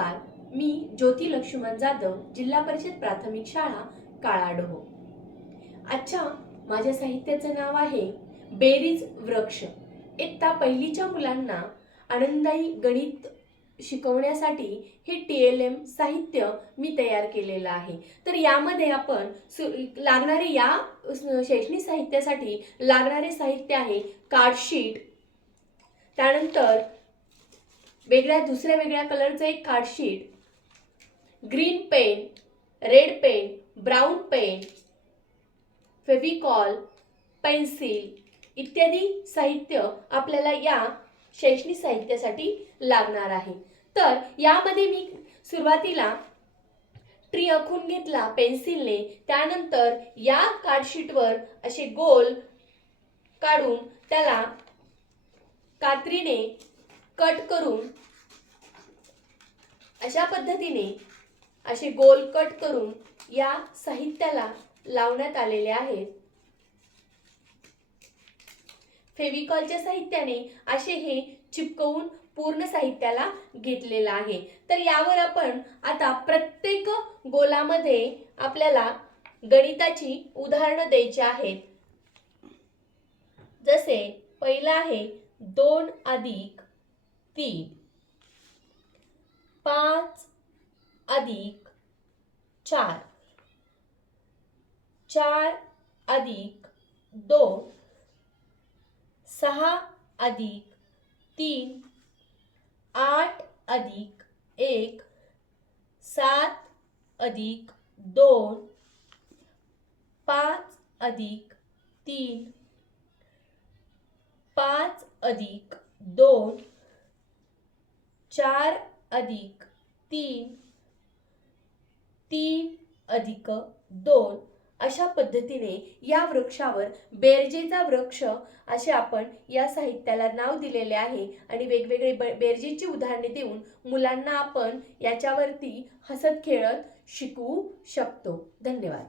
नमस्कार, मी ज्योती लक्ष्मण जाधव, जिल्हा परिषद प्राथमिक शाळा काळाडोह. आजच्या माझ्या साहित्याचं नाव आहे बेरीज वृक्ष. इयत्ता पहिलीच्या मुलांना आनंददायी गणित शिकवण्यासाठी हे TLM साहित्य मी तयार केलेलं आहे. तर यामध्ये आपण लागणारे या शैक्षणिक साहित्यासाठी लागणारे साहित्य आहे कार्डशीट, त्यानंतर दुसऱ्या वेगळ्या कलरचं एक card sheet, green pen, red pen, brown pen, Fevicol, pencil इत्यादी साहित्य आपल्याला या शैक्षणिक साहित्यासाठी लागणार आहे. तर यामध्ये मी सुरुवातीला ट्री आखून घेतला पेन्सिलने. त्यानंतर या कार्डशीटवर असे गोल काढून त्याला कात्रीने कट करून अशा पद्धतीने असे गोल कट करून या साहित्याला लावण्यात आलेले आहेत. फेविकॉलच्या साहित्याने असे हे चिपकवून पूर्ण साहित्याला घेतलेला आहे. तर यावर आपण आता प्रत्येक गोलामध्ये आपल्याला गणिताची उदाहरणं द्यायची आहेत. जसे पहिला आहे 2 अधिक 3, 5 अधिक 4, 4 अधिक 2, 6 अधिक 3, 8 अधिक 1, 7 अधिक 2, 5 अधिक 3, 5 अधिक 2, 4 अधिक 3, 3 अधिक 2 अशा पद्धतीने या वृक्षावर बेरजेचा वृक्ष असे आपण या साहित्याला नाव दिलेले आहे. आणि वेगवेगळे बेरजेची उदाहरणे देऊन मुलांना आपण याच्यावरती हसत खेळत शिकवू शकतो. धन्यवाद.